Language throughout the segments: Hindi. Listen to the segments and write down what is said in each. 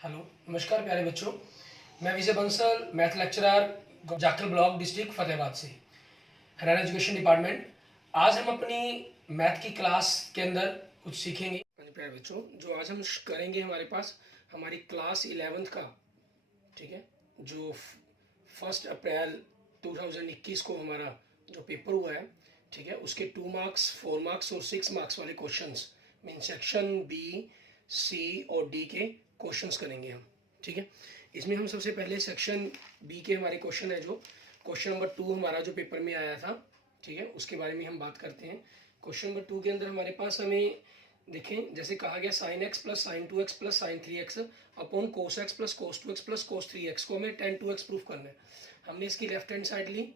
हेलो, नमस्कार प्यारे बच्चों। मैं Vijay Bansal, math lecturer, Jakhal block, district Fatehabad से, हरियाणा एजुकेशन डिपार्टमेंट। आज हम अपनी मैथ की क्लास के अंदर कुछ सीखेंगे। प्यारे बच्चों, जो आज हम करेंगे हमारे पास हमारी क्लास 11th का, ठीक है, जो 1 अप्रैल 2021 को हमारा जो पेपर हुआ है, ठीक है, उसके 2 मार्क्स, 4 मार्क्स और 6 मार्क्स वाले क्वेश्चंस मीन सेक्शन बी, सी और डी के क्वेश्चंस करेंगे हम। ठीक है, इसमें हम सबसे पहले सेक्शन बी के हमारे क्वेश्चन है, जो क्वेश्चन नंबर 2 हमारा जो पेपर में आया था, ठीक है, उसके बारे में हम बात करते हैं। क्वेश्चन नंबर 2 के अंदर हमारे पास हमें देखें, जैसे कहा गया sine x plus sign 2x plus sine 3x upon cos x plus cos 2x plus cos 3x को हमें टेन 2x प्रूफ करना है। हमने इसकी लेफ्ट हैंड साइड ली,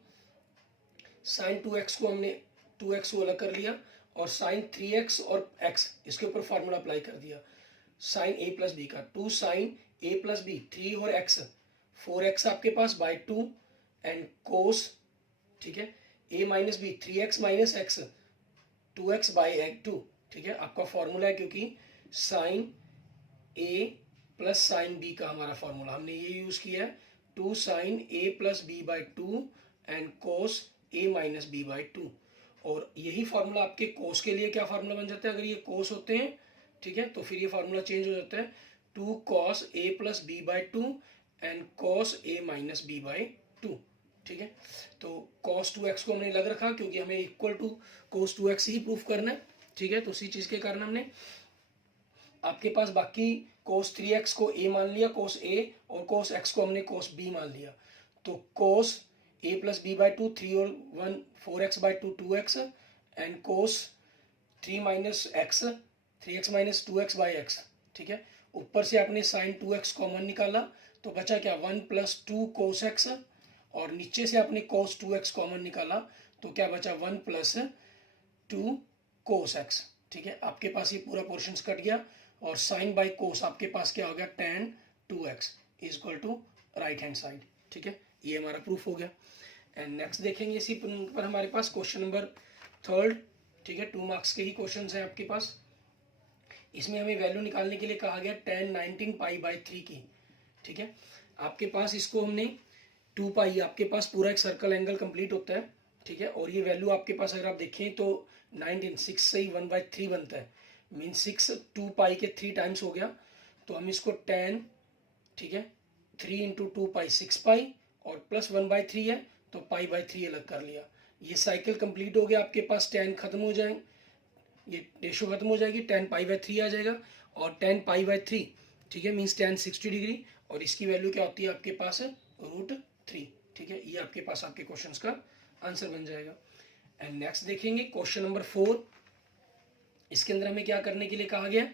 साइन 2x को हमने 2x को अलग कर लिया और साइन 3x और x इसके ऊपर फार्मूला अप्लाई कर दिया साइन a प्लस बी का। 2 साइन a प्लस बी, 3 और x, 4x आपके पास बाई 2 एंड कोस, ठीक है, a minus B, 3x minus x, 2x by 2, ठीक है, आपका फॉर्मूला है, क्योंकि sine a plus sine b का हमारा फॉर्मूला हमने ये यूज किया है, 2 sine a plus B by 2 and cos a minus B by 2। और यही फार्मूला आपके कोस के लिए क्या फार्मूला बन जाता है, अगर ये कोस होते हैं, ठीक है, तो फिर ये फार्मूला चेंज हो जाता है, 2 cos a plus B by 2 and cos a minus B by 2। ठीक है, तो cos 2x को हमने लग रखा क्योंकि हमें इक्वल टू cos 2x ही प्रूफ करना है। ठीक है, तो उसी चीज के कारण हमने आपके पास बाकी cos 3x को a मान लिया, cos a, और cos x को हमने cos b मान लिया। तो cos a plus B by 2, 3 और 1 4x बाई 2 2x and cos 3 minus X 3x minus 2x by X. ठीक है, ऊपर से आपने साइन 2x कॉमन निकाला तो बचा क्या, 1 प्लस 2 कोस एक्स, और नीचे से आपने cos 2x कॉमन निकाला तो क्या बचा, 1 प्लस 2 कोस एक्स। ठीक है, आपके पास ये पूरा पोर्शन कट गया और साइन बाई कोस आपके पास क्या हो गया, tan 2x is equal to right hand side. ठीक है, ये हमारा प्रूफ हो गया। एंड नेक्स्ट देखेंगे इसी पर हमारे पास क्वेश्चन नंबर 3। ठीक है, 2 मार्क्स के ही क्वेश्चन हैं आपके पास। इसमें हमें वैल्यू निकालने के लिए कहा गया tan 19 पाई बाई 3 की। ठीक है, आपके पास इसको हमने 2 पाई, आपके पास पूरा एक सर्कल एंगल कंप्लीट होता है। ठीक है, और ये वैल्यू आपके पास अगर आप देखें तो 19 6 से ही 1/3 बनता है, मीन 6 2 पाई के 3 टाइम्स हो गया। तो हम इसको tan, ठीक है, 3 इंटू 2 पाई 6 पाई और प्लस 1/3 है तो पाई बाई 3 अलग कर लिया। ये साइकिल कंप्लीट हो गया, आपके पास tan खत्म हो जाए, ये रेशो खत्म हो जाएगी, tan पाई बाई 3 आ जाएगा और tan पाई बाई 3, ठीक है, मीन्स tan 60 डिग्री, और इसकी वैल्यू क्या होती है आपके पास, √3। ठीक है, ये आपके पास आपके क्वेश्चंस का आंसर बन जाएगा। एंड नेक्स्ट देखेंगे क्वेश्चन नंबर 4। इसके अंदर हमें क्या करने के लिए कहा गया।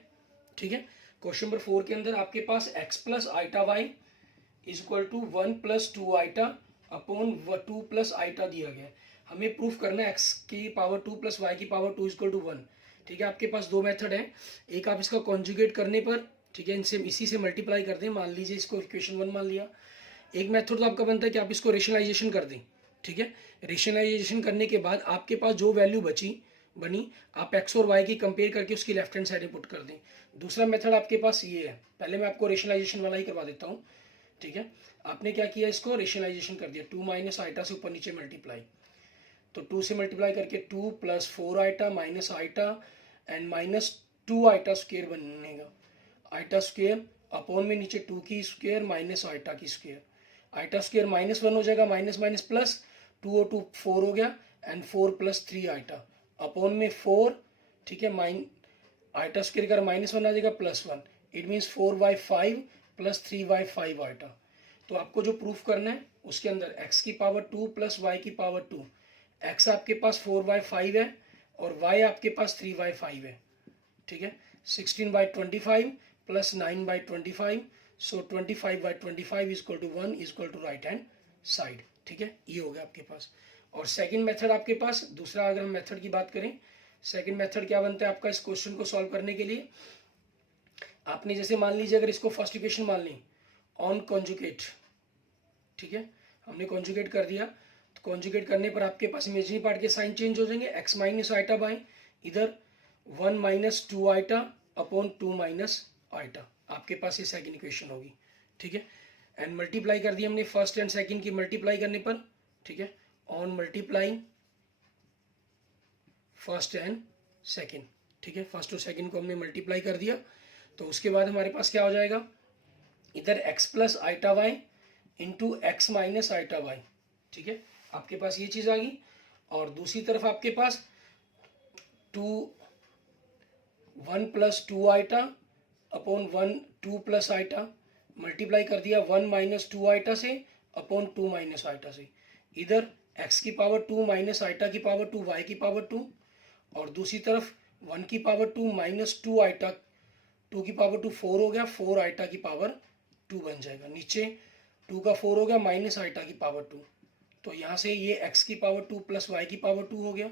ठीक है, क्वेश्चन नंबर 4 के अंदर आपके पास x plus iota Y is equal to 1 plus 2 iota upon 2 plus iota दिया गया है। हमें प्रूफ करना है x की पावर 2 प्लस वाई की पावर 2 इक्वल टू 1। ठीक है, आपके पास दो मेथड है, एक आप इसका कॉन्जुगेट करने पर, ठीक है, इनसे इसी से मल्टीप्लाई कर दें, मान लीजिए इसको इक्वेशन 1 मान लिया। एक मेथड तो आपका बनता है कि आप इसको रेशनलाइजेशन कर दें। ठीक है, रेशनलाइजेशन करने के बाद आपके पास जो वैल्यू बनी, आप x और y की कंपेयर करके उसकी लेफ्ट हैंड साइड पुट कर दें। दूसरा मेथड आपके पास ये है, पहले मैं आपको रेशनलाइजेशन वाला ही करवा देता हूँ। ठीक है, आपने क्या किया, इसको रेशनलाइजेशन कर दिया, 2 माइनस आइटा से ऊपर नीचे मल्टीप्लाई, तो 2 से मल्टीप्लाई करके 2 plus 4 iota minus iota and minus 2 iota square बनेगा। आइटा स्क्वेयर अपॉन में नीचे 2 की स्क्वेयर माइनस आइटा की स्क्वेयर, आइटा स्क्वेयर -1 हो जाएगा, माइनस माइनस प्लस, 2 और 2 4 हो गया एंड 4 प्लस 3 आइटा अपॉन में 4। ठीक है, आइटा स्क्वेयर का -1 आ जाएगा +1, इट मीन्स 4/5 प्लस 3/5 आइटा। तो आपको जो प्रूफ करना है उसके अंदर x की पावर 2 प्लस वाई की पावर 2, x आपके पास 4/5 है और y आपके पास 3/5 है। ठीक है, 16/25 plus 9/25, so 25/25 is equal to 1 is equal to right hand side. ठीक है, ये हो गया आपके पास। और सेकंड मेथड आपके पास, दूसरा अगर हम मेथड की बात करें, सेकंड मेथड क्या बनता है आपका, इस क्वेश्चन को सॉल्व करने के लिए आपने जैसे मान लीजिए अगर इसको फर्स्ट इक्वेशन मान ली ऑन कॉन्जुगेट। ठीक है, हमने कॉन्जुगेट कर दिया, तो कॉन्जुगेट करने पर आपके पास इमेजिनरी पार्ट के साइन चेंज हो जाएंगे, x माइनस आइटा बाई इधर 1 minus 2 iota upon 2 minus iota. आपके पास ये सेकंड इक्वेशन होगी, ठीक है। एंड मल्टीप्लाई कर दिया हमने फर्स्ट एंड सेकंड की मल्टीप्लाई करने पर, ठीक है, on multiply first and second, ठीक है, फर्स्ट और सेकंड को हमने मल्टीप्लाई कर दिया। तो उसके बाद हमारे पास क्या हो जाएगा, इधर x plus iota Y into X minus iota Y, ठीक है, आपके पास ये चीज़ आ गई। और दूसरी तरफ आपके पास 1 plus 2 iota upon 2 plus iota multiply कर दिया 1 माइनस 2 आइटा से अपॉन 2 माइनस आइटा से। इधर x की पावर 2 माइनस आइटा की पावर 2 y की पावर 2, और दूसरी तरफ 1 की पावर 2 माइनस 2 आइटा 2 की पावर 2 4 हो गया, 4 आइटा की पावर 2 बन जाएगा। नीचे 2 का 4 हो गया माइनस आइटा की पावर 2, तो यहाँ से ये x की पावर 2 प्लस y की पावर 2 हो गया,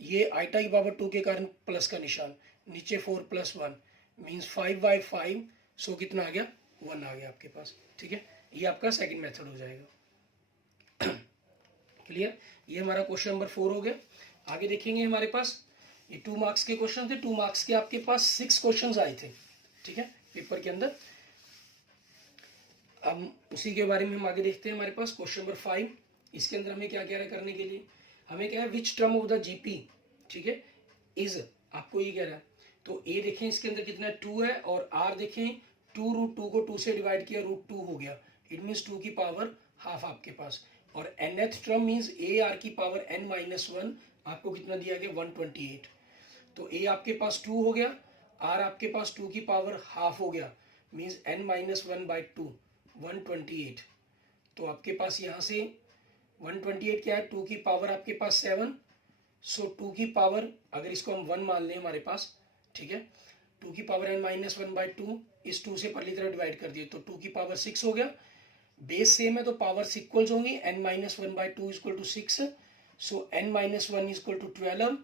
ये आइटा की पावर 2 के कारण प्लस का निशान, नीचे 4 प्लस 1 मीन्स 5/5, सो कितना आ गया 1 आ गया आपके पास, ठीक है। ये आपका सेकंड मेथड हो जाएगा। क्लियर, ये हमारा क्वेश्चन नंबर 4 हो गया। आगे देखेंगे हमारे पास ये 2 मार्क्स के क्वेश्चन थे। 2 मार्क्स के आपके पास 6 क्वेश्चंस आए थे, ठीक है, पेपर के अंदर। अब उसी के बारे में हम आगे देखते हैं। हमारे पास क्वेश्चन नंबर 5, इसके अंदर हमें क्या कह रहा है करने के लिए, हमें क्या है which term of the GP, ठीक है, इज, आपको ये कह रहा है। तो ए देखें इसके अंदर कितना 2 है, और आर देखें 2√2 को 2 से डिवाइड किया √2 हो गया, इट मीन्स 2 की पावर हाफ आपके पास। और nth term means A R की पावर n-1, आपको कितना दिया गया 128। तो ए आपके पास 2 हो गया, आर आपके पास 2 की पावर हाफ हो गया, मीन्स n-1/2 128। तो आपके पास यहाँ से 128 क्या है, 2 की पावर आपके पास 7, सो 2 की पावर अगर इसको हम 1 मान लें हमारे पास, ठीक है, 2 की पावर n-1/2 इस 2 से परली तरफ डिवाइड कर दिए तो 2 की पावर 6 हो गया। बेस सेम है तो पावर्स इक्वल्स होंगी, n-1/2 equal to 6, so n-1 equal to 12,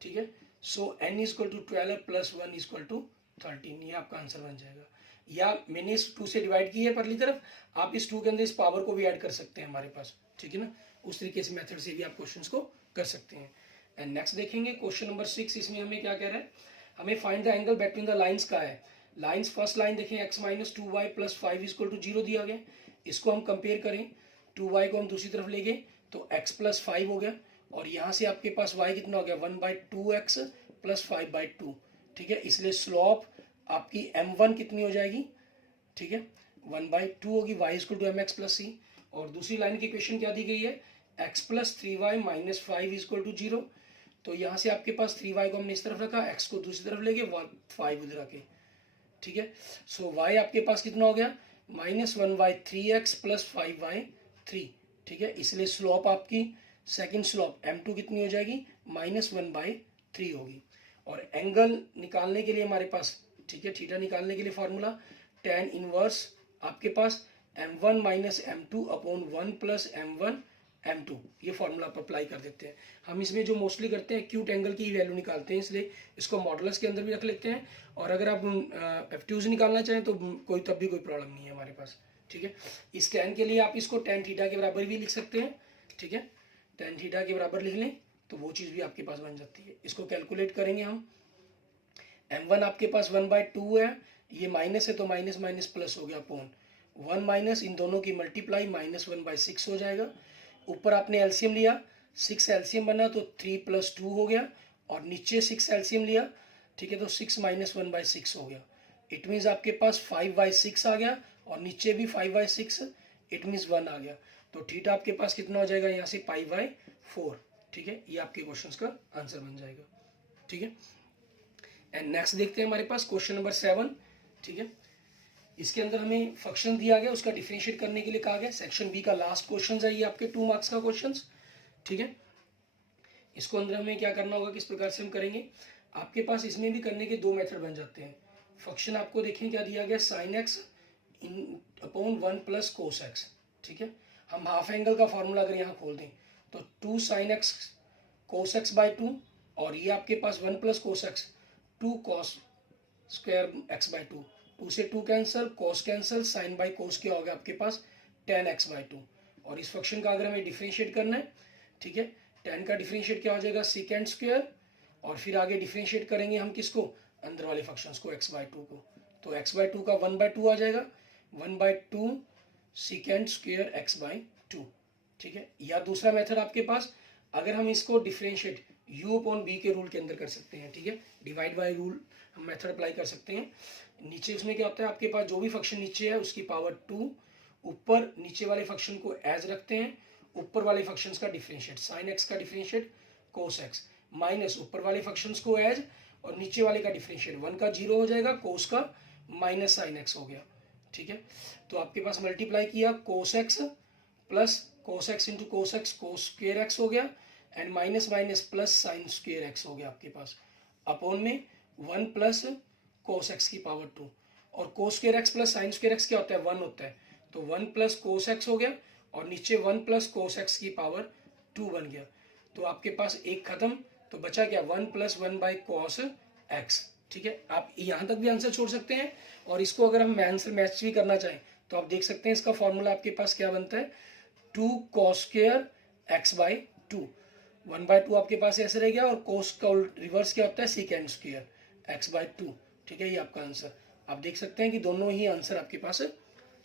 ठीक है, so n equal to 12 plus 1 equal to 13, ये आपका आंसर बन जाएगा। या मैंने इस 2 से डिवाइड की है परली तरफ, आप इस 2 के अंदर इस पावर को भी ऐड कर सकते हैं हमारे पास, ठीक है ना, उस तरीके से मेथड से भी आप क्वेश्चंस को कर सकते हैं। एंड नेक्स्ट देखेंगे क्वेश्चन नंबर 6, इसमें हमें क्या कह रहा है, हमें find the angle between the lines का है। लाइंस फर्स्ट लाइन देखें x minus 2y plus 5 equal to 0 दिया गया, इसको हम कंपेयर करें, 2y को हम दूसरी तरफ ले गए तो x प्लस 5 हो गया, और यहाँ से आपके पास y कितना हो गया 1/2x प्लस 5/2, ठीक है, इसलिए स्लोप आपकी m1 कितनी हो जाएगी, ठीक है, 1/2 होगी, y equal to mx plus c। और दूसरी लाइन की इक्वेशन क्या दी गई है, x plus 3y minus 5 equal to 0। तो यहाँ से आपके पास 3y को हमने इस तरफ रखा, x को दूसरी तरफ ले गए, 5 उधर रखे, ठीक है, सो y आपके पास कितना हो गया -1/3x प्लस 5/3, ठीक है, इसलिए स्लोप आपकी सेकंड स्लोप m2 कितनी हो जाएगी -1/3 होगी। और एंगल निकालने के लिए हमारे पास, ठीक है, थीटा निकालने के लिए फॉर्मूला tan इनवर्स आपके पास m1 minus m2 upon 1 plus m1 m2, ये फॉर्मूला आप अप्लाई कर देते हैं। हम इसमें जो मोस्टली करते हैं एक्यूट एंगल की वैल्यू निकालते हैं, इसलिए इसको मॉडुलस के अंदर भी रख लेते हैं, और अगर आप एब्ट्यूज निकालना चाहें तो कोई तब भी कोई प्रॉब्लम नहीं है हमारे पास, ठीक है। इस tan के लिए आप इसको tan थीटा के बराबर भी लिख सकते हैं, ठीक है, tan थीटा के बराबर लिख लें तो वो चीज़ भी आपके पास बन जाती है। इसको कैलकुलेट करेंगे हम, m1 आपके पास 1/2 है, ये माइनस है तो माइनस माइनस प्लस हो गया अपॉन 1 माइनस इन दोनों की मल्टीप्लाई -1/6 हो जाएगा। ऊपर आपने एलसीएम लिया, 6 एलसीएम बना तो 3 + 2 हो गया, और नीचे 6 एलसीएम लिया, ठीक है, तो 6 - 1/6 हो गया, इट मीन्स आपके पास 5/6 आ गया, और नीचे भी 5/6, इट मीन्स 1 आ गया। तो थीटा आपके पास कितना हो जाएगा यहाँ से π/4, ठीक है, ये आपके क्वेश्चंस का आंसर बन जाएगा, ठीक है। एंड नेक्स्ट देखते हैं हमारे पास क्वेश्चन नंबर 7, ठीक है, इसके अंदर हमें फंक्शन दिया गया, उसका डिफरेंशिएट करने के लिए कहा गया। सेक्शन बी का लास्ट क्वेश्चन है ये आपके 2 मार्क्स का क्वेश्चन, ठीक है। इसको अंदर हमें क्या करना होगा, किस प्रकार से हम करेंगे, आपके पास इसमें भी करने के 2 मेथड बन जाते हैं। फंक्शन आपको देखें क्या दिया गया, sin x upon 1 + cos x, ठीक है। हम हाफ एंगल का फॉर्मूला अगर यहाँ खोल दें तो 2 sin x cos x/2, और ये आपके पास 1 + cos x 2 cos square x/2, 2 से 2 कैंसिल, cos कैंसिल, sin/cos क्या हो गया आपके पास tan x/2। और इस फंक्शन का अगर हमें डिफरेंशिएट करना है, ठीक है, tan का डिफरेंशिएट क्या हो जाएगा sec², और फिर आगे डिफरेंशिएट करेंगे हम किसको, अंदर वाले फंक्शंस को x/2 को, तो x/2 का 1/2 आ जाएगा, 1/2 सेकेंड स्क्वायर x/2, ठीक है। या दूसरा मेथड आपके पास, अगर हम इसको डिफरेंशिएट u/b के रूल के अंदर कर सकते हैं, ठीक है, डिवाइड बाय रूल हम मेथड अप्लाई कर सकते हैं। नीचे उसमें क्या होता है, आपके पास जो भी फंक्शन नीचे है उसकी पावर 2, ऊपर नीचे वाले फंक्शन को एज रखते हैं, ऊपर वाले फंक्शंस का डिफरेंशिएट, साइन x का डिफरेंशिएट कोस x, माइनस ऊपर वाले फंक्शंस को एज और नीचे वाले का डिफरेंशिएट, 1 का 0 हो जाएगा, कोस का माइनस साइन x हो गया, ठीक है। तो आपके पास मल्टीप्लाई किया कोस x plus cos x into cos x, cos square x हो गया, and minus minus plus sine square x हो गया आपके पास, अपॉन में 1 प्लस कोस x की पावर 2, और cos square x plus sine square x क्या होता है, 1 होता है, तो 1 प्लस कोस x हो गया, और नीचे 1 प्लस कोस x की पावर 2 बन गया। तो आपके पास एक खत्म, तो बचा क्या, 1 प्लस 1 बाई कॉस x, ठीक है। आप यहाँ तक भी आंसर छोड़ सकते हैं, और इसको अगर हम आंसर मैच भी करना चाहें तो आप देख सकते हैं इसका फॉर्मूला आपके पास क्या बनता है, 2 कॉस स्क्वेयर x/2, 1/2 आपके पास ऐसे रह गया, और कोस का रिवर्स क्या होता है, सेकेंड स्क्वेयर x/2, ठीक है। ये आपका आंसर, आप देख सकते हैं कि दोनों ही आंसर आपके पास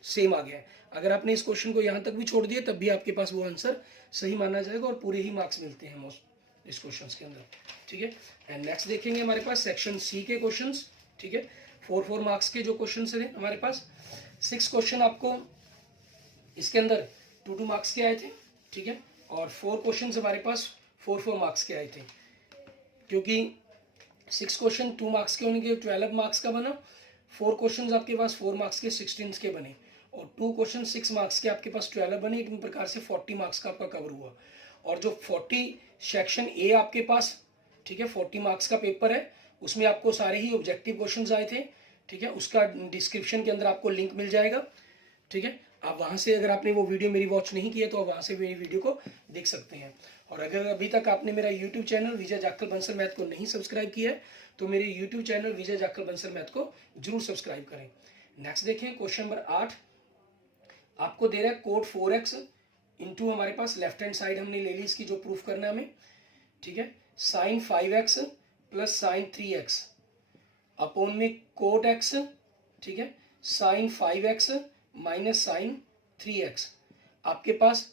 सेम आ गया है। अगर आपने इस क्वेश्चन को यहाँ तक भी छोड़ दिया तब भी आपके पास वो आंसर सही माना जाएगा, और पूरे ही मार्क्स मिलते हैं मोस्ट इस क्वेश्चन के अंदर, ठीक है। एंड नेक्स्ट देखेंगे हमारे पास सेक्शन सी के क्वेश्चन, ठीक है, 4 मार्क्स के जो क्वेश्चन थे हमारे पास, 6 क्वेश्चन आपको इसके अंदर 2 मार्क्स के आए थे, ठीक है, और 4 क्वेश्चन हमारे पास 4 मार्क्स के आए थे। क्योंकि 6 क्वेश्चन 2 मार्क्स के होने के 12 मार्क्स का बना, 4 क्वेश्चन आपके पास 4 मार्क्स के 16 के बने, और 2 क्वेश्चन 6 मार्क्स के आपके पास 12 बने। इन प्रकार से 40 मार्क्स का आपका कवर हुआ। और जो 40 सेक्शन ए आपके पास, ठीक है, 40 मार्क्स का पेपर है, उसमें आपको सारे ही ऑब्जेक्टिव क्वेश्चंस आए थे, ठीक है। उसका डिस्क्रिप्शन के अंदर आपको लिंक मिल जाएगा, ठीक है। आप वहां से, अगर आपने वो वीडियो मेरी वॉच नहीं की है तो आप वहां से मेरी वीडियो को देख सकते हैं। और अगर अभी तक आपने मेरा यूट्यूब चैनल विजय जाखल बंसल मैथ को नहीं सब्सक्राइब किया है तो मेरे यूट्यूब चैनल विजय जाखल बंसल मैथ को जरूर सब्सक्राइब करें। नेक्स्ट देखें क्वेश्चन नंबर 8, आपको दे रहा है कोट 4x इंटू, हमारे पास लेफ्ट हैंड साइड हमने ले ली इसकी, जो प्रूफ करना है हमें, ठीक है, sine 5x plus sine 3x upon में कोट x, ठीक है, sine 5x minus sign 3x। आपके पास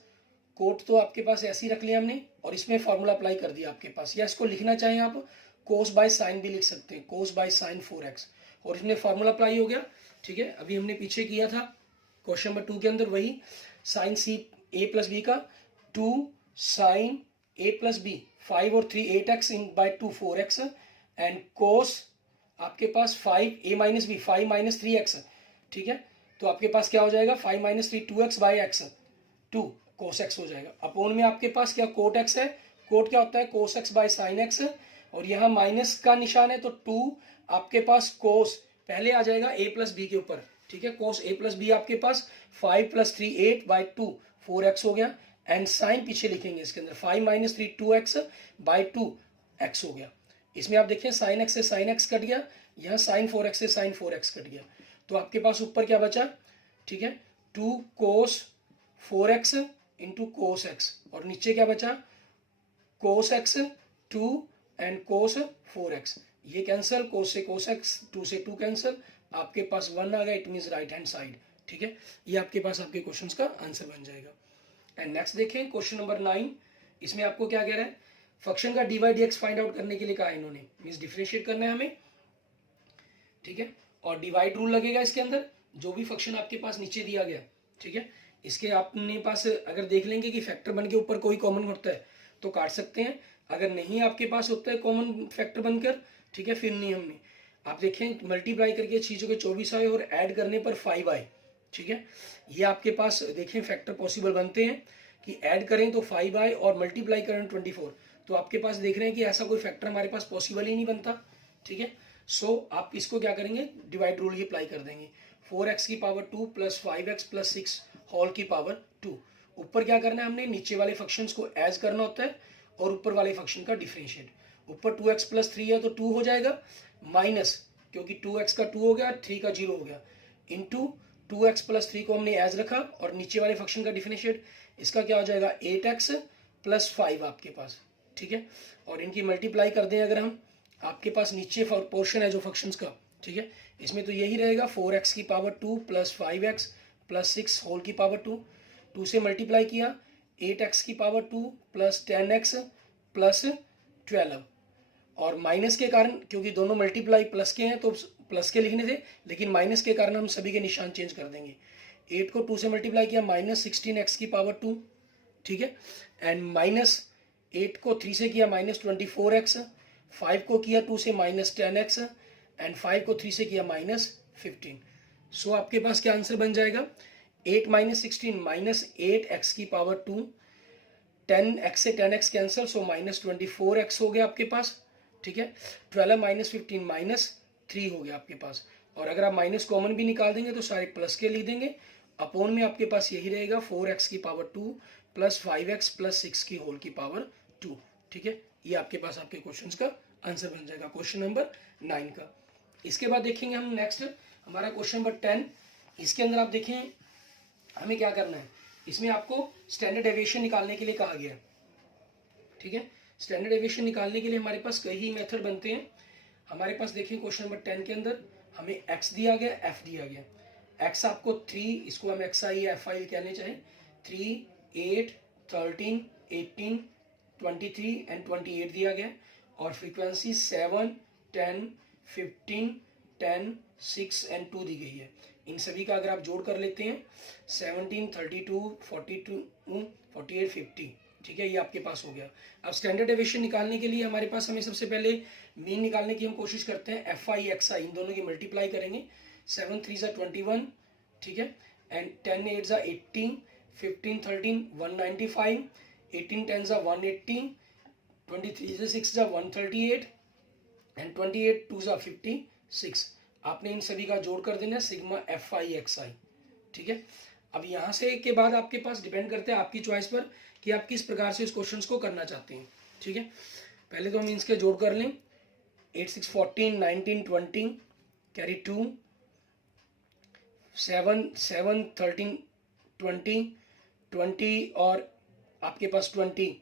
कोट तो आपके पास ऐसे ही रख लिया हमने, और इसमें फॉर्मूला अप्लाई कर दिया आपके पास, या इसको लिखना चाहें आप कोस बाय साइन भी लिख सकते हैं, कोस बाय साइन 4x, और इसमें फॉर्मूला अप्लाई हो गया, ठीक है। अभी हमने पीछे किया था क्वेश्चन नंबर 2 के अंदर, वही साइन सी ए प्लस बी का 2 साइन ए प्लस बी 5 और 3 8x in by 2 4x, and cos आपके पास 5 a minus B 5 minus 3x, ठीक है। तो आपके पास क्या हो जाएगा, 5 minus 3 2x by x 2 cos x हो जाएगा। अपोन में आपके पास क्या कोट x है, कोट क्या होता है कोस x बाई साइन x, और यहाँ माइनस का निशान है तो 2 आपके पास कोस पहले आ जाएगा a प्लस बी के ऊपर, ठीक है। कोस a प्लस बी आपके पास 5 प्लस 3 8 बाई 2 4x हो गया, एंड साइन पीछे लिखेंगे इसके अंदर 5 माइनस 3 2x बाई 2x हो गया। इसमें आप देखें साइन x से साइन x कट गया, यहाँ साइन 4x से साइन 4x कट गया, तो आपके पास ऊपर क्या बचा, ठीक है, 2 कोस 4x इंटू कोस x, और नीचे क्या बचा कोस x 2 एंड कोस 4x, ये कैंसिल, कोस से कोस x 2 से 2 कैंसिल, आपके पास 1 आ गया, it means right hand side, ठीक है। ये आपके पास आपके क्वेश्चन का आंसर बन जाएगा। एंड नेक्स्ट देखें क्वेश्चन नंबर 9, इसमें आपको क्या कह रहा है, फंक्शन का D Y D X find out करने के लिए कहा इन्होंने, मीन्स डिफरेंशिएट करना है हमें, ठीक है। और डिवाइड रूल लगेगा इसके अंदर, जो भी फंक्शन आपके पास नीचे दिया गया, ठीक है, इसके अपने पास अगर देख लेंगे कि फैक्टर बन के ऊपर कोई कॉमन होता है तो काट सकते हैं, अगर नहीं आपके पास होता है कॉमन फैक्टर बनकर, ठीक है, फिर नियम में आप देखें मल्टीप्लाई करके चीज़ों के 24 आए और ऐड करने पर 5 आए, ठीक है। ये आपके पास देखें फैक्टर पॉसिबल बनते हैं कि ऐड करें तो 5 आए और मल्टीप्लाई करें 24, तो आपके पास देख रहे हैं कि ऐसा कोई फैक्टर हमारे पास पॉसिबल ही नहीं बनता, ठीक है। सो आप इसको क्या करेंगे, डिवाइड रूल ही अप्लाई कर देंगे, 4x की power 2 plus 5x plus 6 whole की पावर 2। ऊपर क्या करना है हमने, नीचे वाले फंक्शंस को एज करना होता है और ऊपर वाले फंक्शन का डिफरेंशिएट। ऊपर 2x प्लस 3 है तो 2 हो जाएगा, माइनस क्योंकि 2x का 2 हो गया 3 का 0 हो गया, इंटू 2x प्लस 3 को हमने एज रखा और नीचे वाले फंक्शन का डिफरेंशिएट, इसका क्या हो जाएगा 8x प्लस 5 आपके पास, ठीक है। और इनकी मल्टीप्लाई कर दें अगर हम, आपके पास नीचे पोर्शन है जो फंक्शंस का, ठीक है, इसमें तो यही रहेगा 4x की power 2 plus 5x plus 6 whole की पावर 2, 2 से मल्टीप्लाई किया 8x की पावर 2 प्लस 10x प्लस 12, और माइनस के कारण क्योंकि दोनों मल्टीप्लाई प्लस के हैं तो प्लस के लिखने थे, लेकिन माइनस के कारण हम सभी के निशान चेंज कर देंगे। 8 को 2 से मल्टीप्लाई किया माइनस 16x की पावर 2, ठीक है, एंड माइनस 8 को 3 से किया माइनस 24x, 5 को किया 2 से माइनस 10x एंड 5 को 3 से किया माइनस 15। सो आपके पास क्या आंसर बन जाएगा, 8 माइनस 16 माइनस 8x की पावर 2, 10x से 10x cancel, so minus 24x हो गया आपके पास, ठीक है। 12 माइनस 15 माइनस 3 हो गया आपके पास, और अगर आप माइनस कॉमन भी निकाल देंगे तो सारे प्लस के लिख देंगे। अपोन में आपके पास यही रहेगा 4x की पावर 2 प्लस 5x प्लस 6 की होल की पावर 2, ठीक है। ये आपके पास आपके क्वेश्चंस का आंसर बन जाएगा क्वेश्चन नंबर 9 का। इसके बाद देखेंगे हम नेक्स्ट हमारा क्वेश्चन नंबर 10। इसके अंदर आप देखें हमें क्या करना है, इसमें आपको स्टैंडर्ड डेविएशन निकालने के लिए कहा गया है, ठीक है। स्टैंडर्ड डेविएशन निकालने के लिए हमारे पास कई मेथड बनते हैं। हमारे पास देखिए क्वेश्चन नंबर 10 के अंदर हमें x दिया गया, f दिया गया। x आपको 3, इसको हम xi या fi कहने चाहें, 3, 8, 13, 18, 23 एंड 28 दिया गया, और फ्रीक्वेंसी 7, 10, 15, 10, 6 एंड 2 दी गई है। इन सभी का अगर आप जोड़ कर लेते हैं 17, 32, 42, 48, 50, ठीक है, ये आपके पास हो गया। अब स्टैंडर्ड डेविएशन निकालने के लिए हमारे पास हमें सबसे पहले मीन निकालने की हम कोशिश करते हैं। एफ आई एक्स आई इन दोनों की मल्टीप्लाई करेंगे, 7 3 ज़ा 21, ठीक है, एंड 10 8 ज़ा 80, 15 13 195, 18 10 ज़ा 180, 23 ज़ा 6 ज़ा 138 एंड 28 2 ज़ा 56। आपने इन सभी का जोड़ कर देना सिग्मा एफ आई एक्स आई, ठीक है। अब यहाँ से के बाद आपके पास डिपेंड करते हैं आपकी चॉइस पर कि आप किस प्रकार से इस क्वेश्चन को करना चाहते हैं, ठीक है। पहले तो हम इनके जोड़ कर लें, 8 6 14 19 20 कैरी 2, 7 7 13 20 20 और आपके पास 20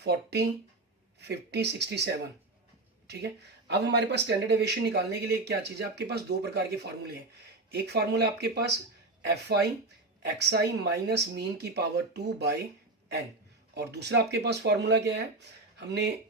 40 50 67, ठीक है। अब हमारे पास स्टैंडर्ड डेविएशन निकालने के लिए क्या चीज़ है, आपके पास दो प्रकार के फार्मूले हैं। एक फार्मूला आपके पास F I X I minus mean की पावर 2 बाई एन, और दूसरा आपके पास फार्मूला क्या है, हमने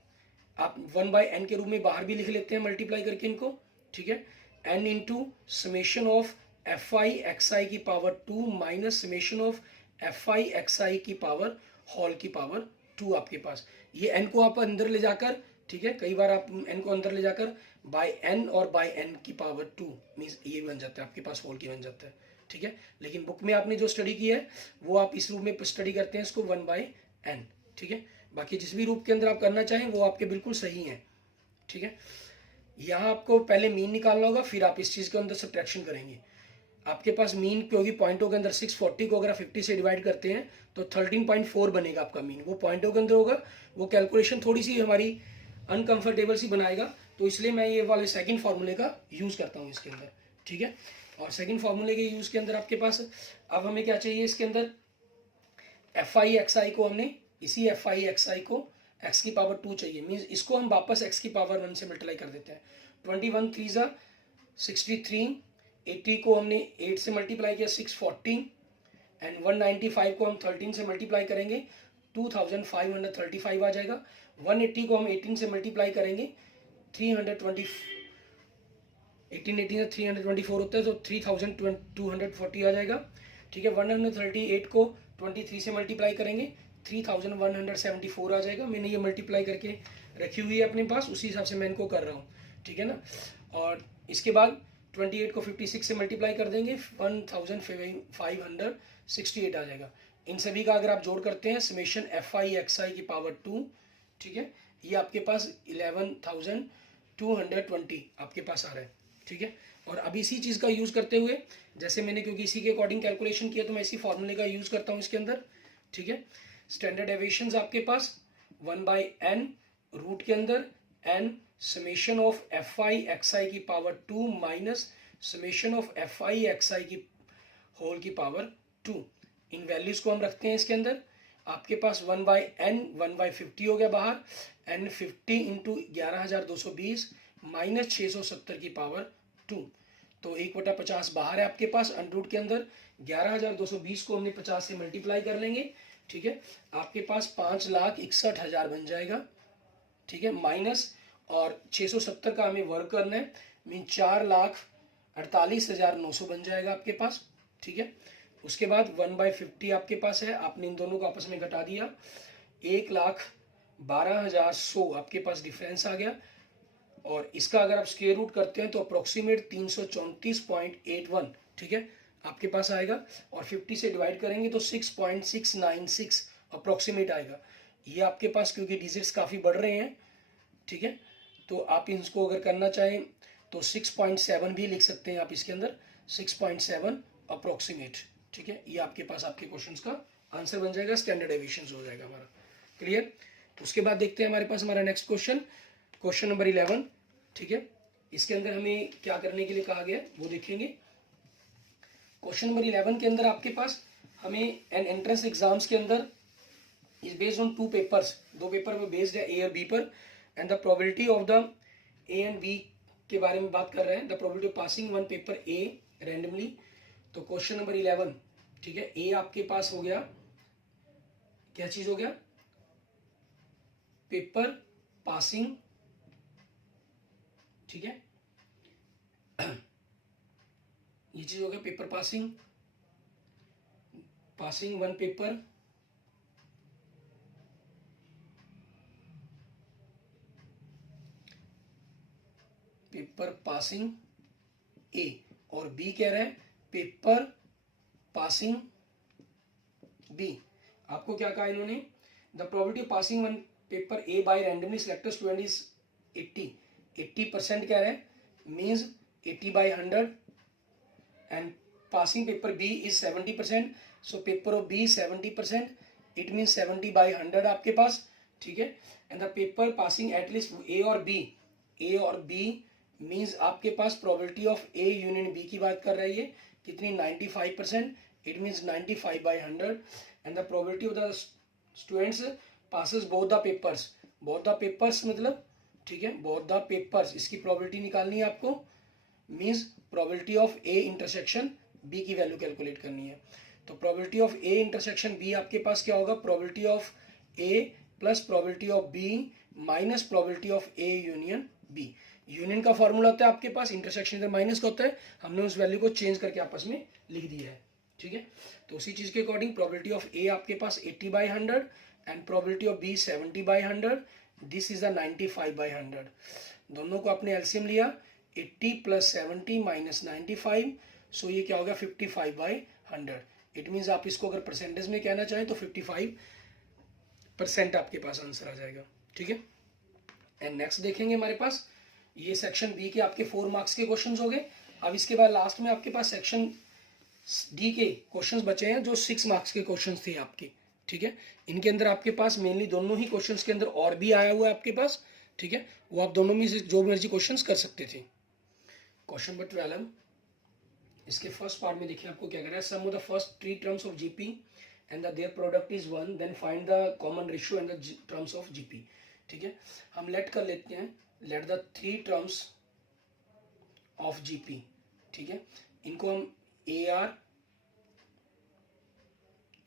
आप 1 बाई एन के रूप में बाहर भी लिख लेते हैं मल्टीप्लाई करके इनको, ठीक है, N into summation of F I X I की power 2 minus summation of F I X I की पावर होल की पावर 2 आपके पास। ये एन को आप अंदर ले जाकर, ठीक है, कई बार आप एन को अंदर ले जाकर बाय एन और बाय एन की पावर 2 मीन्स ये बन जाता है आपके पास होल की बन जाता है, ठीक है। लेकिन बुक में आपने जो स्टडी की है वो आप इस रूप में स्टडी करते हैं इसको 1 बाई एन, ठीक है। बाकी जिस भी रूप के अंदर आप करना चाहें वो आपके बिल्कुल सही हैं, ठीक है। यहाँ आपको पहले मीन निकालना होगा, फिर आप इस चीज़ के अंदर सब्ट्रैक्शन करेंगे। आपके पास मीन क्योंकि पॉइंटों के अंदर 640 को अगर 50 से डिवाइड करते हैं तो 13.4 बनेगा आपका मीन, वो पॉइंटों के अंदर होगा। वो कैलकुलेशन थोड़ी सी हमारी अनकंफर्टेबल सी बनाएगा, तो इसलिए मैं ये वाले सेकंड फार्मूले का यूज़ करता हूँ इसके अंदर, ठीक है। और सेकंड फार्मूले के यूज़ के अंदर आपके पास अब हमें क्या चाहिए, इसके अंदर एफ आई एक्स आई को हमने इसी एफ आई एक्स आई को एक्स की पावर 2 चाहिए, मीन्स इसको हम वापस एक्स की पावर 1 से मल्टीप्लाई कर देते हैं। 21 3 ज़ा 63, 80 को हमने 8 से मल्टीप्लाई किया 640 एंड 195 को हम 13 से मल्टीप्लाई करेंगे 2535 आ जाएगा। 180 को हम 18 से मल्टीप्लाई करेंगे 320, 18 18 से 324 होता है तो 3240 आ जाएगा, ठीक है। 138 को 23 से मल्टीप्लाई करेंगे 3174 आ जाएगा। मैंने ये मल्टीप्लाई करके रखी हुई है अपने पास, उसी हिसाब से मैं इनको कर रहा हूँ, ठीक है ना। और इसके बाद 28 को 56 से मल्टीप्लाई कर देंगे 1568 आ जाएगा। इन सभी का अगर आप जोड़ करते हैं summation F I X I की पावर 2, ठीक है, ये आपके पास 11,220 आपके पास आ रहा है, ठीक है। और अब इसी चीज़ का यूज़ करते हुए, जैसे मैंने क्योंकि इसी के अकॉर्डिंग कैलकुलेशन किया तो मैं इसी फॉर्मूले का यूज़ करता हूँ इसके अंदर, ठीक है। स्टैंडर्ड डेविएशंस आपके पास 1 बाई एन रूट के अंदर N summation of F I X I की power 2 minus summation of F I X I की होल की पावर 2। इन वैल्यूज को हम रखते हैं इसके अंदर। आपके पास 1 बाई एन 1 बाई 50 हो गया बाहर, एन 50 इंटू 11,220 माइनस 670 की पावर 2। तो 1/50 बाहर है आपके पास अंडर के अंदर। 11,220 को हमने 50 से मल्टीप्लाई कर लेंगे, ठीक है। आपके पास 5,61,000 बन जाएगा, ठीक है, माइनस और 670 का हमें वर्क करना है, मीन 4,48,900 बन जाएगा आपके पास, ठीक है। उसके बाद 1/50 आपके पास है, आपने इन दोनों को आपस में घटा दिया, 1,12,100 आपके पास डिफरेंस आ गया। और इसका अगर आप स्क्वायर रूट करते हैं तो अप्रोक्सीमेट 334.81, ठीक है, आपके पास आएगा। और 50 से डिवाइड करेंगे तो 6.696 अप्रोक्सीमेट आएगा। ये आपके पास क्योंकि डिजिट्स काफ़ी बढ़ रहे हैं, ठीक है, तो आप इसको अगर करना चाहें तो 6.7 भी लिख सकते हैं आप इसके अंदर, 6.7 अप्रोक्सीमेट, ठीक है। ये आपके पास आपके क्वेश्चंस का आंसर बन जाएगा, स्टैंडर्ड डेविएशन हो जाएगा हमारा। क्लियर। उसके बाद देखते हैं हमारे पास हमारा नेक्स्ट क्वेश्चन, क्वेश्चन नंबर 11, ठीक है। इसके अंदर हमें क्या करने के लिए कहा गया वो देखेंगे। क्वेश्चन नंबर 11 के अंदर आपके पास हमें एन एंट्रेंस एग्जाम्स के अंदर is based on 2 papers, 2 paper में बेस्ड है, ए और बी पर, and the probability of the A and B के बारे में बात कर रहे हैं, the probability of passing one paper A randomly. तो क्वेश्चन नंबर 11, ठीक है, ए आपके पास हो गया, क्या चीज हो गया, पेपर पासिंग, ठीक है, ये चीज हो गया paper passing, passing one paper, paper passing A, और बी कह रहे हैं पेपर पासिंग बी। आपको क्या कहा इन्होंने, the probability of passing one paper A by randomly selected student is 80% कह रहे हैं, means 80/100, and passing paper B is 70%, so paper of B 70%, it means 70/100 आपके पास, ठीक है। And the paper passing at least A और बी, ए और बी मीन्स आपके पास probability of A union B की बात कर रही है, कितनी, 95%, it means 95/100, and the probability of the students passes both the papers, both the papers मतलब, ठीक है, बोथ द पेपर्स, इसकी प्रोबेबिलिटी निकालनी है आपको, means probability of A intersection B की वैल्यू कैलकुलेट करनी है। तो probability of A intersection B आपके पास क्या होगा, probability of A plus probability of B minus probability of A union B. Union का फॉर्मूला होता है आपके पास, इंटरसेक्शन इधर माइनस का होता है, हमने उस वैल्यू को चेंज करके आपस में लिख दिया है, ठीक है। तो उसी चीज के अकॉर्डिंग प्रोबेबिलिटी ऑफ ए आपके पास 80/100 and probability of B 70/100, this is the 95/100। दोनों को आपने एलसीएम लिया, 80 + 70 - 95, सो ये क्या होगा, 55/100। इट मीन्स आप इसको अगर परसेंटेज में कहना चाहें तो 55% आपके पास आंसर आ जाएगा, ठीक है। एंड नेक्स्ट देखेंगे हमारे पास, ये सेक्शन बी के आपके 4 मार्क्स के क्वेश्चंस हो गए। अब इसके बाद लास्ट में आपके पास सेक्शन डी के क्वेश्चंस बचे हैं जो 6 मार्क्स के क्वेश्चंस थे आपके, ठीक है। इनके अंदर आपके पास मेनली दोनों ही क्वेश्चंस के अंदर और भी आया हुआ है आपके पास, ठीक है, वो आप दोनों में से जो मर्जी क्वेश्चंस कर सकते थे। क्वेश्चन नंबर 12, इसके फर्स्ट पार्ट में देखिए आपको क्या कर रहा है, sum of the first 3 terms of GP and the their product is 1, then find the common ratio and the terms of GP, ठीक है। हम लेट कर लेते हैं, let the 3 terms of GP, ठीक है, इनको हम A R,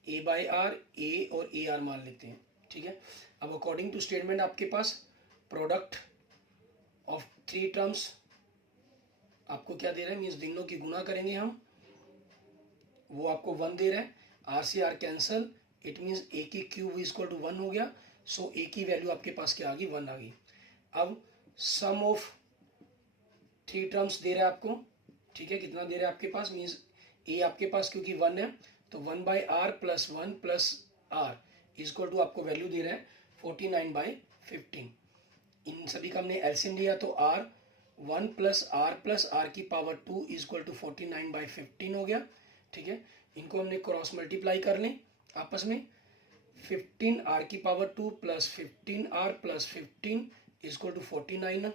A by R, A और ए आर मान लेते हैं, ठीक है। अब अकॉर्डिंग टू स्टेटमेंट आपके पास प्रोडक्ट ऑफ 3 टर्म्स आपको क्या दे रहा है, मीन्स दोनों की गुना करेंगे हम, वो आपको 1 दे रहा है, आर से आर कैंसल, इट मीन्स ए की क्यूब इज इक्वल टू 1 हो गया, सो ए की वैल्यू आपके पास क्या आ गई, 1 आ गई। अब सम ऑफ 3 टर्म्स दे रहा है आपको, ठीक है, कितना दे रहा है आपके पास, मीन्स ए आपके पास क्योंकि 1 है तो 1/r + 1 + r is equal to आपको वैल्यू दे रहा है 49/15। इन सभी का हमने एलसीएम लिया तो r 1 + r + r की पावर 2 इज इक्वल टू 49/15 हो गया, ठीक है। इनको हमने क्रॉस मल्टीप्लाई कर लें आपस में, 15r की power 2 + 15r + 15 is equal to 49,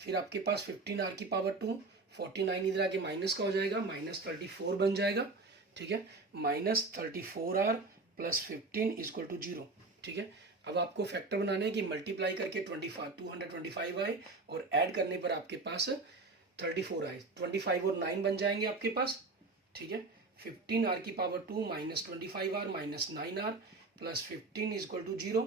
फिर आपके पास 15r की पावर 2, 49 इधर आके माइनस का हो जाएगा, -34 बन जाएगा, ठीक है, -34r + 15 इज इक्वल टू 0, ठीक है। अब आपको फैक्टर बनाना है कि मल्टीप्लाई करके 225 आए और ऐड करने पर आपके पास 34 आए, 25 और 9 बन जाएंगे आपके पास, ठीक है। 15r⁻² minus 25r minus 9r plus 15 is equal to 0।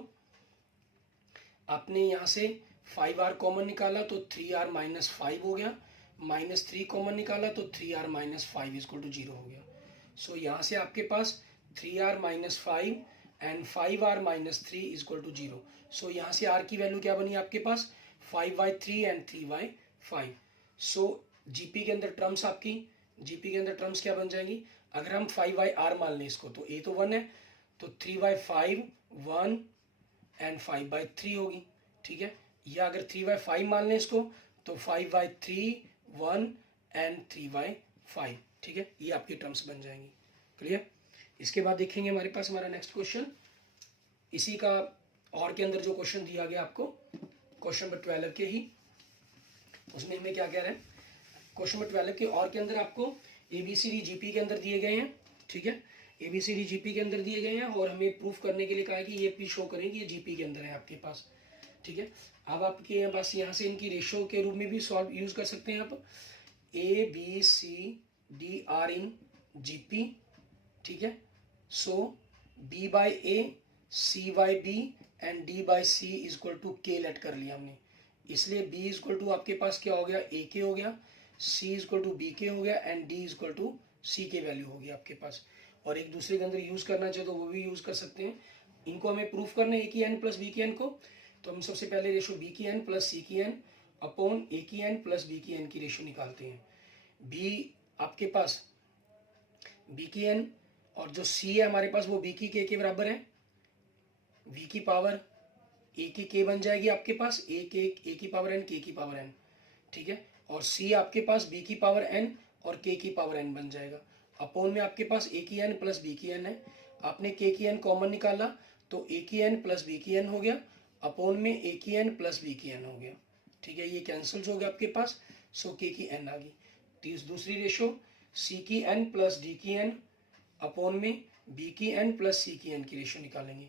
आपने यहाँ से 5r कॉमन निकाला तो 3r माइनस 5 हो गया, माइनस 3 कॉमन निकाला तो 3r minus 5 is equal to 0 हो गया। सो यहाँ से आपके पास 3r minus 5 and 5r minus 3 is equal to 0। So यहाँ से r की वैल्यू क्या बनी आपके पास 5/3 एंड 3/5। सो जीपी के अंदर टर्म्स आपकी, जीपी के अंदर टर्म्स क्या बन जाएंगी, अगर हम 5/r मान लें इसको तो a तो 1 है, तो 3/5 1 एंड 5/3 होगी, ठीक है। या अगर 3/5 मान लें इसको तो 5/3 1 एंड 3/5, ठीक है। ये आपकी टर्म्स बन जाएंगी, क्लियर। इसके बाद देखेंगे हमारे पास हमारा नेक्स्ट क्वेश्चन, इसी का और के अंदर जो क्वेश्चन दिया गया आपको क्वेश्चन नंबर 12 के ही, उसमें हमें क्या कह रहे हैं, क्वेश्चन नंबर 12 के और के अंदर आपको ABCD GP के अंदर दिए गए हैं, ठीक है। ABCD GP के अंदर दिए गए हैं और हमें प्रूफ करने के लिए कहा है कि ये भी शो करें कि ये GP के अंदर है आपके पास, ठीक है। अब आपके पास यहाँ से इनकी रेशो के रूप में भी सॉल्व यूज कर सकते हैं आप, ABCD आर इन GP, ठीक है। So B/A C/B and D/C is equal to K let कर लिया हमने, इसलिए B इज इक्वल टू आपके पास क्या हो गया AK हो गया, C is equal to BK हो गया and D is equal to C के वैल्यू होगी आपके पास। और एक दूसरे के अंदर यूज करना चाहे तो वो भी यूज कर सकते हैं। इनको हमें प्रूफ करना है A की n प्लस B की n को, तो हम सबसे पहले रेशो B की n प्लस C की n अपॉन A की n प्लस B की n की रेशो निकालते हैं। B आपके पास B की n और जो C है हमारे पास वो B की K के बराबर है, V की पावर A की K बन जाएगी आपके पास, A की पावर n K की पावर n, ठीक है। और C आपके पास B की पावर n और K की पावर n बन जाएगा। अपॉन में आपके पास A की n प्लस B की n है, आपने K की n कॉमन निकाला तो A की n प्लस B की n हो गया, अपॉन में A की n प्लस B की n हो गया, ठीक है। ये कैंसिल हो गया आपके पास, सो K की n आ गई। दूसरी रेशो C की n प्लस D की n अपॉन में B की n प्लस C की n की रेशो निकालेंगे।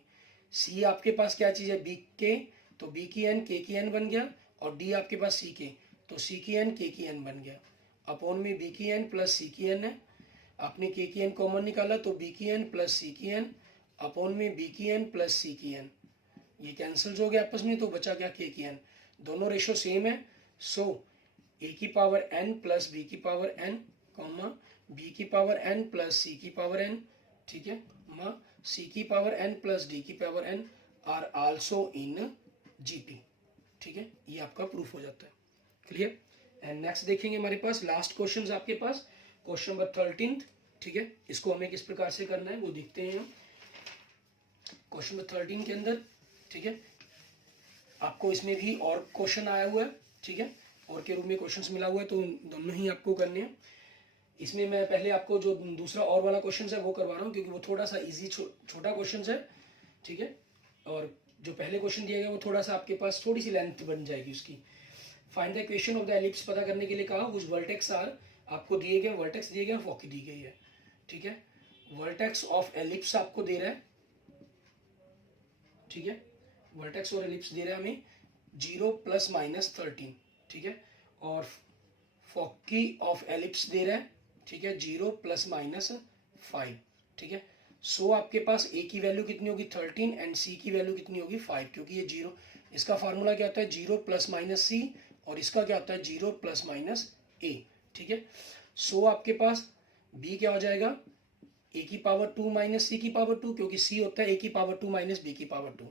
C आपके पास क्या चीज़ है B के, तो B की n K की n बन गया, और D आपके पास C के, तो C की n K की n बन गया। अपॉन में B की n प्लस C की n है, आपने K की n कॉमन निकाला तो B की n प्लस C की n अपॉन में B की n प्लस C की n, ये कैंसिल हो गया आपस में, तो बचा क्या K की n। दोनों रेशो सेम है, सो A की पावर n प्लस B की पावर n कॉमा B की पावर n प्लस C की पावर n, ठीक है, C की पावर n प्लस D की power n are also in GP, ठीक है। ये आपका प्रूफ हो जाता है, क्लियर। एंड नेक्स्ट देखेंगे हमारे पास लास्ट क्वेश्चन आपके पास क्वेश्चन नंबर 13, ठीक है। इसको हमें किस प्रकार से करना है वो देखते हैं हम क्वेश्चन नंबर 13 के अंदर, ठीक है। आपको इसमें भी और क्वेश्चन आया हुआ है, ठीक है, और के रूप में क्वेश्चंस मिला हुआ है, तो दोनों ही आपको करने हैं। इसमें मैं पहले आपको जो दूसरा और वाला क्वेश्चन है वो करवा रहा हूँ, क्योंकि वो थोड़ा सा इजी छोटा क्वेश्चन है, ठीक है। और जो पहले क्वेश्चन दिया गया वो थोड़ा सा आपके पास थोड़ी सी लेंथ बन जाएगी उसकी। Find the equation of the ellipse पता करने के लिए कहा, उस वर्टेक्स आर, आपको दिए गए वर्टेक्स दिए गए, फोकी दी गई है, ठीक है। वर्टेक्स ऑफ एलिप्स आपको दे रहा है, ठीक है, वर्टेक्स और एलिप्स दे रहा है हमें 0 प्लस माइनस 13, ठीक है। और फोकी ऑफ एलिप्स दे रहा है, ठीक है, 0 प्लस माइनस 5, ठीक है। सो आपके पास A की वैल्यू कितनी होगी 13 एंड C की वैल्यू कितनी होगी 5, क्योंकि ये 0, इसका फार्मूला क्या होता है 0 प्लस माइनस C और इसका क्या होता है 0 प्लस माइनस A, ठीक है। सो आपके पास B क्या हो जाएगा A की पावर 2 माइनस C की पावर 2, क्योंकि C होता है A की पावर 2 माइनस B की पावर 2,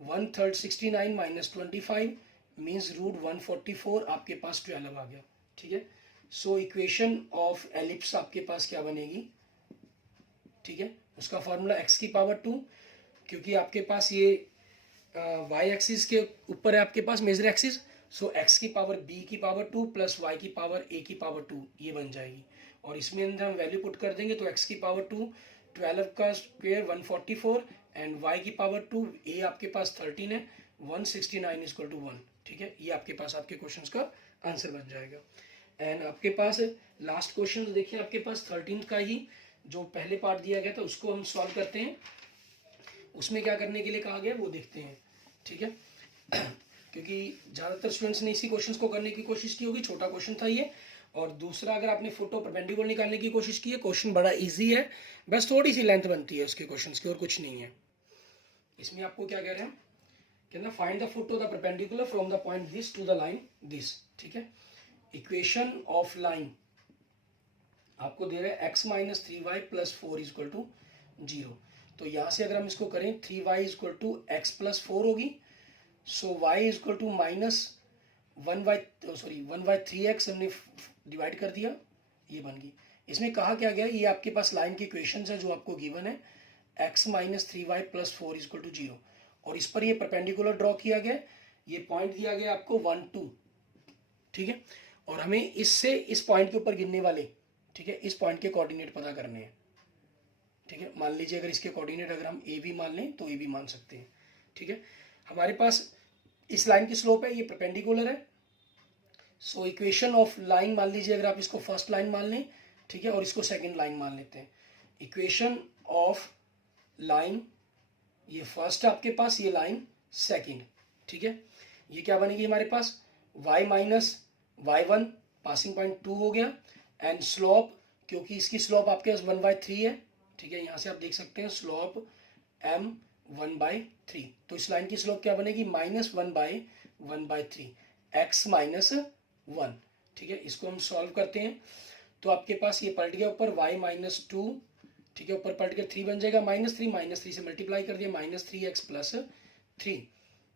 1/3 69 माइनस 25 मीन्स रूट 144, आपके पास 12 आ गया, ठीक है। सो इक्वेशन ऑफ एलिप्स आपके पास क्या बनेगी, ठीक है, उसका फार्मूला x की पावर 2, क्योंकि आपके पास ये y एक्सिस के ऊपर है आपके पास मेजर एक्सिस, सो x की पावर b की पावर 2 प्लस y की पावर a की पावर 2 ये बन जाएगी। और इसमें अंदर हम वैल्यू पुट कर देंगे, तो x की पावर 2 12 का स्क्वायर 144 एंड y की पावर 2 a आपके पास 13 है 169 इज इक्वल टू 1, ठीक है। ये आपके पास आपके क्वेश्चंस का आंसर बन जाएगा। एंड आपके पास लास्ट क्वेश्चन देखिए, आपके पास 13 का ही जो पहले पार्ट दिया गया था उसको हम सॉल्व करते हैं। उसमें क्या करने के लिए कहा गया वो देखते हैं, ठीक है। क्योंकि ज़्यादातर स्टूडेंट्स ने इसी क्वेश्चंस को करने की कोशिश की होगी। छोटा क्वेश्चन था ये। और दूसरा, अगर आपने फोटो परपेंडिकुलर निकालने की कोशिश की है, क्वेश्चन बड़ा इजी है, बस थोड़ी सी लेंथ बनती है उसके क्वेश्चंस की, और कुछ नहीं है। इसमें आपको क्या कह रहे हैं, कहना find the foot of the perpendicular from the point this to the line this. ठीक है, इक्वेशन ऑफ लाइन आपको दे रहे हैं x minus 3y plus 4 is equal to 0। तो यहाँ से अगर हम इसको करें 3y equal to x plus 4 होगी, so y is equal to minus 1/3x हमने डिवाइड कर दिया, ये बन गई। इसमें कहा क्या गया, ये आपके पास लाइन की इक्वेशन है जो आपको गिवन है, x minus 3y plus 4 is equal to 0, और इस पर ये परपेंडिकुलर ड्रॉ किया गया, ये पॉइंट दिया गया आपको 1 2। ठीक है, और हमें इससे इस पॉइंट के ऊपर गिनने वाले, ठीक है, इस पॉइंट के कोऑर्डिनेट पता करने हैं। ठीक है, मान लीजिए अगर इसके कोऑर्डिनेट अगर हम ए भी मान लें तो ए भी मान सकते हैं। ठीक है, हमारे पास इस लाइन की स्लोप है, ये परपेंडिकुलर है, सो इक्वेशन ऑफ लाइन मान लीजिए अगर आप इसको फर्स्ट लाइन मान लें, ठीक है, और इसको सेकंड लाइन मान लेते हैं। इक्वेशन ऑफ लाइन, ये फर्स्ट है आपके पास, ये लाइन सेकंड। ठीक है, ये क्या बनेगी हमारे पास, y minus y1 passing point 2 हो गया, एंड स्लोप, क्योंकि इसकी स्लोप आपके पास 1/3 है। ठीक है, यहाँ से आप देख सकते हैं स्लोप m 1/3, तो इस लाइन की स्लोप क्या बनेगी, माइनस 1/3 x माइनस 1। ठीक है, इसको हम सॉल्व करते हैं, तो आपके पास ये पलट गया ऊपर y माइनस 2, ठीक है, ऊपर पलट के 3 बन जाएगा, -3 से मल्टीप्लाई कर दिया, -3x प्लस 3,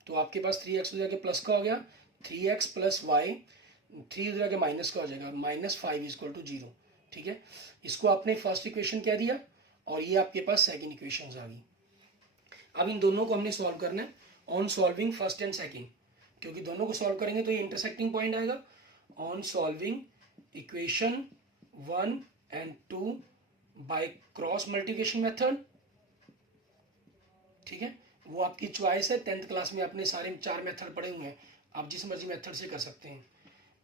तो आपके पास 3x हो जाएगा प्लस का हो गया, 3x प्लस वाई, 3 हो जाएगा माइनस का हो जाएगा, -5 इजक्वल टू 0। ठीक है, इसको आपने फर्स्ट इक्वेशन कह दिया, और ये आपके पास सेकंड इक्वेशन आ गई। अब इन दोनों को हमने सॉल्व करना है on solving first and second, क्योंकि दोनों को सॉल्व करेंगे तो ये इंटरसेक्टिंग पॉइंट आएगा। On solving equation 1 and 2 by cross multiplication method. ठीक है, वो आपकी चॉइस है, 10th क्लास में आपने सारे 4 मेथड पढ़े हुए हैं, आप जिस मर्जी मेथड से कर सकते हैं।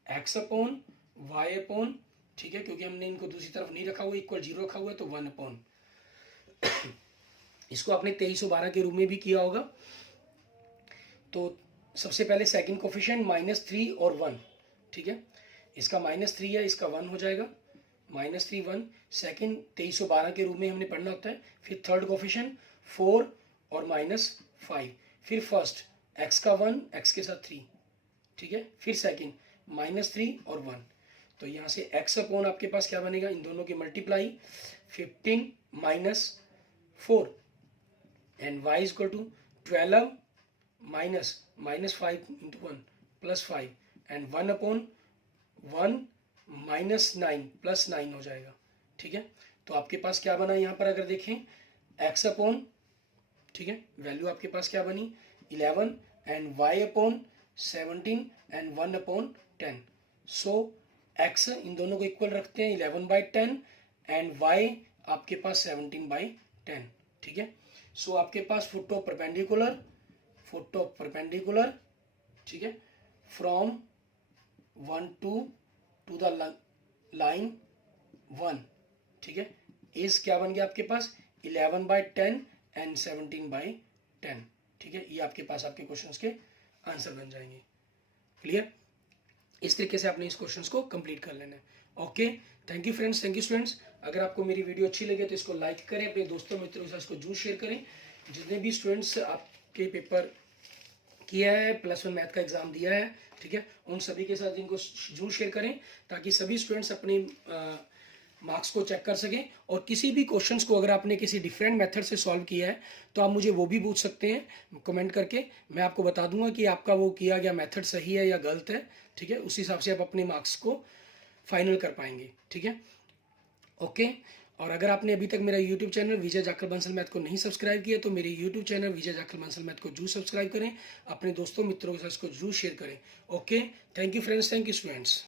x अपॉन वाई अपॉन, ठीक है, क्योंकि हमने इनको दूसरी तरफ नहीं रखा हुआ, इक्वल 0 रखा हुआ है, तो 1 अपॉन, इसको आपने 2312 के रूप में भी किया होगा। तो सबसे पहले सेकंड कोफिशिएंट -3 और 1, ठीक है, इसका -3 है, इसका 1 हो जाएगा, -3 1, सेकंड 2312 के रूप में हमने पढ़ना होता है। फिर थर्ड कोफिशिएंट 4 और -5, फिर फर्स्ट x का 1, x के साथ 3, ठीक है, फिर सेकंड -3 और 1, तो यहाँ से x अपॉन आपके पास क्या बनेगा, इन दोनों की multiply 15 -4 and y equal to 12 -5 into 1 +5 and 1 upon 1 -9 +9 हो जाएगा। ठीक है, तो आपके पास क्या बना यहाँ पर, अगर देखें x अपॉन, ठीक है, वैल्यू आपके पास क्या बनी 11 and y upon 17 and 1 upon 10। So x इन दोनों को इक्वल रखते हैं 11/10 एंड y आपके पास 17/10। ठीक है, सो आपके पास फुट ऑफ परपेंडिकुलर, ठीक है, फ्रॉम 1 टू द लाइन 1, ठीक है, इज क्या बन गया आपके पास 11/10 एंड 17/10। ठीक है, ये आपके पास आपके क्वेश्चंस के आंसर बन जाएंगे। क्लियर, इस तरीके से आपने इस क्वेश्चंस को कंप्लीट कर लेना है। Okay, thank you friends, thank you students. अगर आपको मेरी वीडियो अच्छी लगे तो इसको लाइक करें, अपने दोस्तों मित्रों के साथ इसको जरूर शेयर करें। जितने भी स्टूडेंट्स आपके पेपर किया है, +1 मैथ का एग्जाम दिया है, ठीक है, उन सभी के साथ इनको जरूर शेयर करें, ताकि सभी स्टूडेंट्स अपने मार्क्स को चेक कर सकें। और किसी भी क्वेश्चंस को अगर आपने किसी डिफरेंट मेथड से सॉल्व किया है तो आप मुझे वो भी पूछ सकते हैं कमेंट करके, मैं आपको बता दूंगा कि आपका वो किया गया मेथड सही है या गलत है। ठीक है, उस हिसाब से आप अपने मार्क्स को फाइनल कर पाएंगे। ठीक है, ओके। और अगर आपने अभी तक मेरा यूट्यूब चैनल विजय जाखड़ बंसल मैथ को नहीं सब्सक्राइब किया तो मेरे यूट्यूब चैनल विजय जाखड़ बंसल मैथ को जरूर सब्सक्राइब करें, अपने दोस्तों मित्रों के साथ इसको जरूर शेयर करें। Okay, thank you friends, thank you students.